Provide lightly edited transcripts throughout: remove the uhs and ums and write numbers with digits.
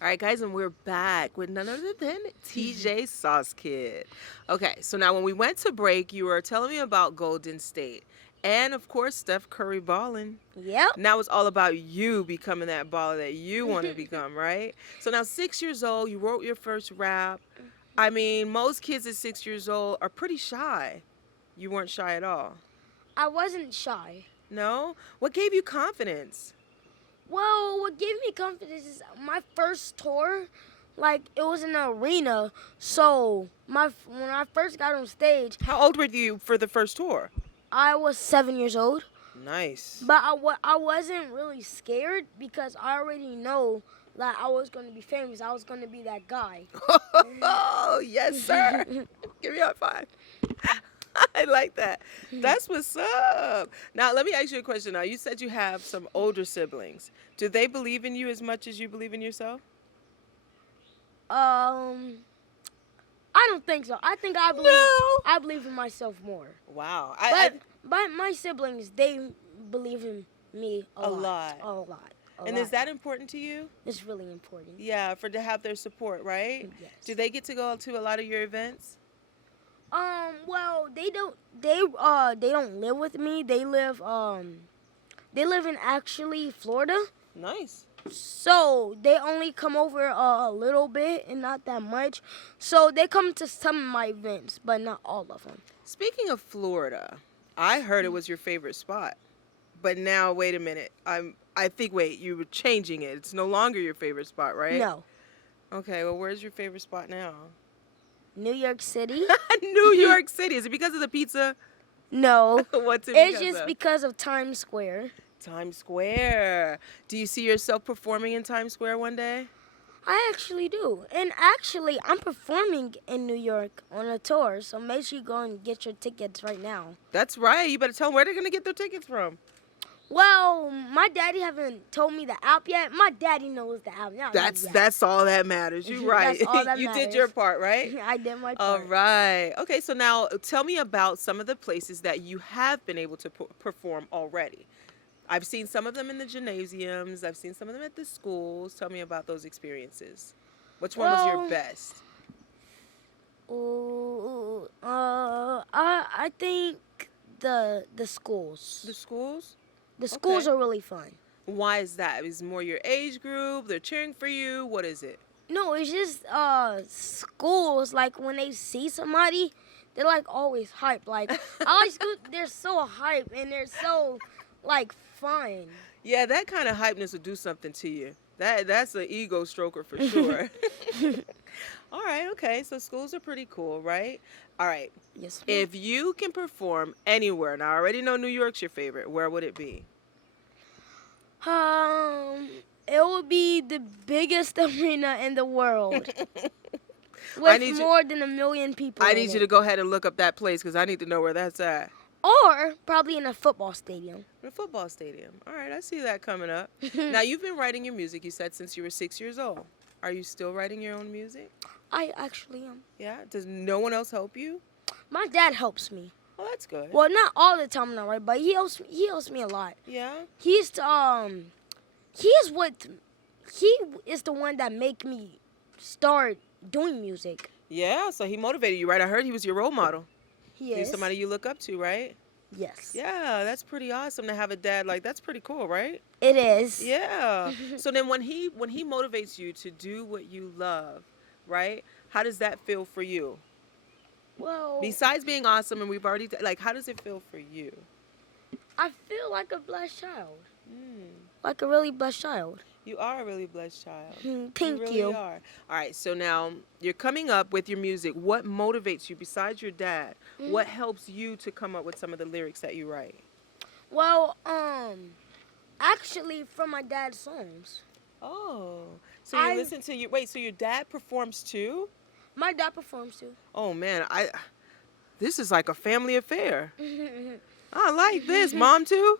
All right, guys, and we're back with none other than TJ SAUCE KID. Okay, so now when we went to break, you were telling me about Golden State. And, of course, Steph Curry balling. Yep. Now it's all about you becoming that baller that you want to become, right? So now 6 years old, you wrote your first rap. I mean, most kids at 6 years old are pretty shy. You weren't shy at all. I wasn't shy. No? What gave you confidence? Well, what gave me confidence is my first tour, like, it was in an arena. So, when I first got on stage, How old were you for the first tour? I was 7 years old. Nice. But I wasn't really scared because I already know that I was going to be famous. I was going to be that guy. Oh, yes, sir. Give me a high five. I like that. That's what's up. Now, let me ask you a question. Now, you said you have some older siblings. Do they believe in you as much as you believe in yourself? I don't think so. I think I believe in myself more. Wow. But my siblings, they believe in me a lot. And is that important to you? It's really important. Yeah, to have their support, right? Yes. Do they get to go to a lot of your events? Well, they don't live with me. They live in actually Florida. Nice. So they only come over a little bit and not that much. So they come to some of my events, but not all of them. Speaking of Florida, I heard it was your favorite spot. But now, wait a minute. You were changing it. It's no longer your favorite spot, right? No. Okay, well, where's your favorite spot now? New York City. New York City. Is it because of the pizza? No. What's it It's because just of? because of Times Square. Times Square. Do you see yourself performing in Times Square one day? I actually do. And actually, I'm performing in New York on a tour, so make sure you go and get your tickets right now. That's right. You better tell them where they're going to get their tickets from. Well, my daddy haven't told me the app yet. My daddy knows the app. That's all that matters. You're right. That's all that You matters. did your part, right? I did my part. All right. Okay, so now tell me about some of the places that you have been able to perform already. I've seen some of them in the gymnasiums. I've seen some of them at the schools. Tell me about those experiences. Which one was your best? I think the schools. The schools? The schools Okay. are really fun. Why is that? Is it more your age group? They're cheering for you? What is it? No, it's just schools. Like when they see somebody, they're like always hyped. Like I like school. They're so hyped and they're so like fun. Yeah, that kind of hypeness will do something to you. That's an ego stroker for sure. All right, okay. So schools are pretty cool, right? All right. Yes. If you can perform anywhere, now I already know New York's your favorite. Where would it be? It would be the biggest arena in the world. With more than 1 million people. I need you to go ahead and look up that place because I need to know where that's at. Or probably in a football stadium. In a football stadium. All right, I see that coming up. Now, you've been writing your music, you said, since you were 6 years old. Are you still writing your own music? I actually am. Yeah? Does no one else help you? My dad helps me. Well, that's good. Well, not all the time when I write, but he helps me a lot. Yeah? He is the one that make me start doing music. Yeah, so he motivated you, right? I heard he was your role model. He is. He's somebody you look up to, right? Yes. Yeah, that's pretty awesome to have a dad like that's pretty cool, right? It is. Yeah. So then when he motivates you to do what you love, right? How does that feel for you? Well, Besides being awesome, and we've already how does it feel for you? I feel like a blessed child. Like a really blessed child. You are a really blessed child. Thank You really are. All right, so now you're coming up with your music. What motivates you besides your dad? What helps you to come up with some of the lyrics that you write? Well, actually from my dad's songs. Oh, so you listen to your so your dad performs too? My dad performs too. Oh man, this is like a family affair. I like this. Mom too?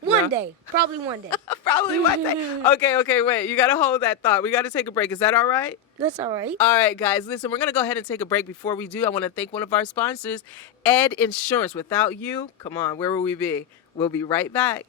One day. Probably one day. Probably one day. Okay, wait. You got to hold that thought. We got to take a break. Is that all right? That's all right. All right, guys. Listen, we're going to go ahead and take a break. Before we do, I want to thank one of our sponsors, Ed Insurance. Without you, come on, where would we be? We'll be right back.